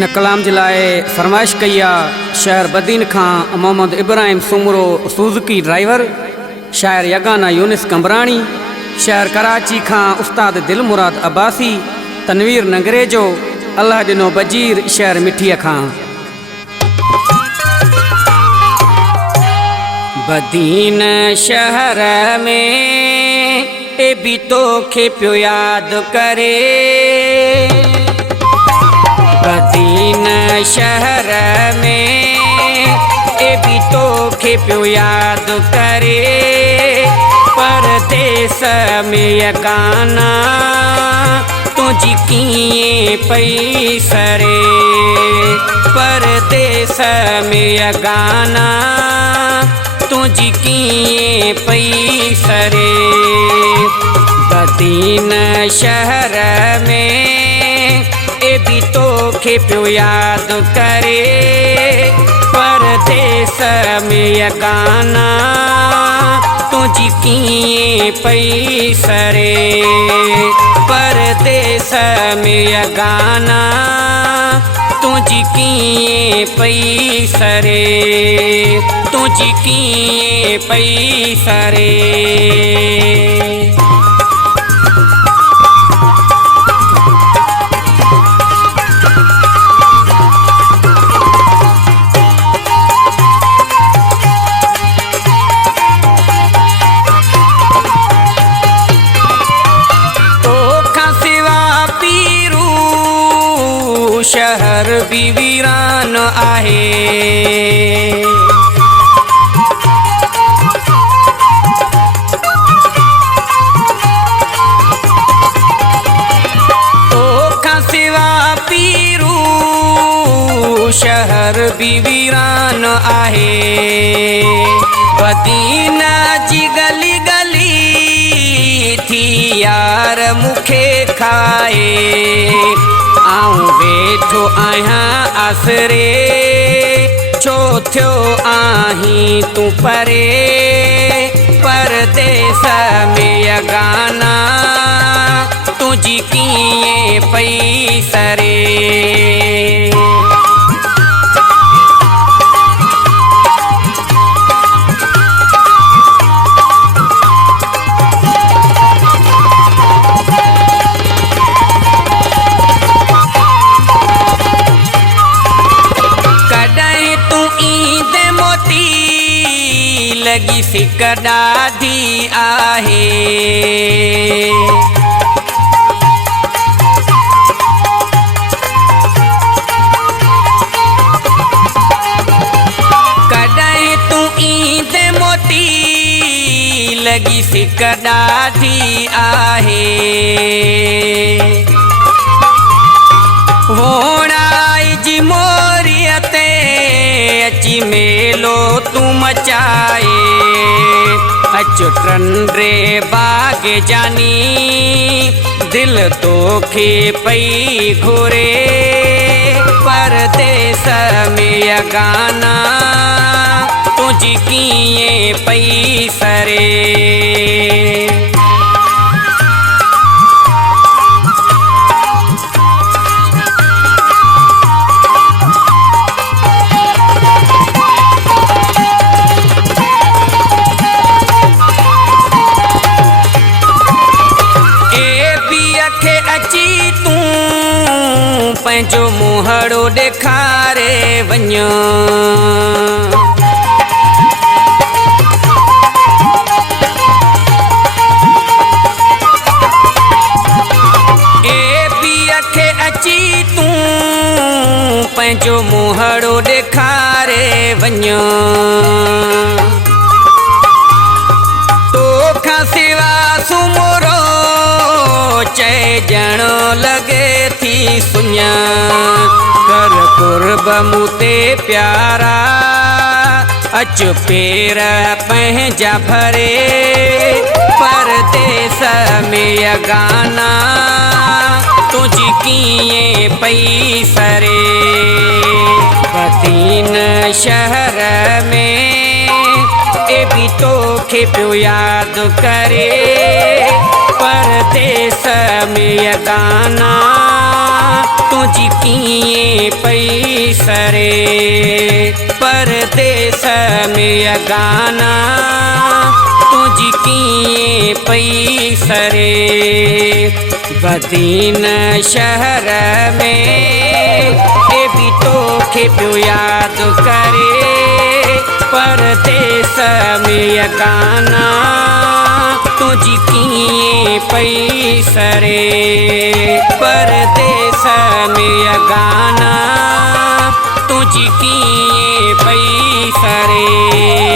इन कलाम जे लाइ फरमाइश कई आहे शहर बदीन खां मोहम्मद इब्राहिम सुमरो सूज़ुकी ड्राइवर, शायर यगाना यूनिस कंबराणी, शहर कराची खां उस्ताद दिलमुराद अब्बासी, तनवीर नंगरेजो, अल्लाह ॾिनो बजीर शहर मिठीअ खां। बदीन शहर में ए भी तोखे पियो यादि करे, बदीन शहर में ए भी तोखे पियो यादि करे, परदेस में यगाना तुझी कीअं पई सरे, परदेस में यगाना तुझी कीअं पई सरे। बदीन शहर में ए भी तोखे पियो यादि करे, परदेस में यगाना तुझी कीअं पई सरे, परदेस में यगाना तुझी कीअं पई सरे, तुझी कीअं पई सरे। शहर भी वीरान आहे, तोखां सिवा पीरू शहर भी वीरान आहे। बदीन जी गली गली थी यार मुखे खाए, आऊं वेठो आहियां आसरे, छो थियो आहीं तूं परे, परदेस में यगाना तुझी कीअं पई सरे। लगी सिक ॾाढी आहे, कॾहिं तूं ईंदे मोती लगी सिक ॾाढी आहे। होणाई जी मोरीअ ते अची मेलो तूं मचाए, अच टंडे बाग जानी दिल तोखे पई घुरे, परदेस में यगाना तुझी कीअं पई सरे। पंहिंजो मुंहड़ो ॾेखारे वञो, ए पीउ खे अची तूं पंहिंजो मुंहड़ो ॾेखारे वञो, तोखां सिवा सुमरो चइजणो लॻे थी सुञा, कर कुर्ब मूं ते प्यारा, अच पेर पंहिंजा भरे, परदेस में यगाना तुझी कीअं पई सरे। बदीन शहर में ए भी तोखे पियो यादि करे, परदेस में यगाना तुझी कीअं पई सरे परदेस में अगाना तुझी कीअं पई सरे बदीन शहर में ए भी तोखे पियो यादि करे परदेस में अगाना तुझी कीअं पई सरे परदेस में अगाना तुझी कीअं पई सरे।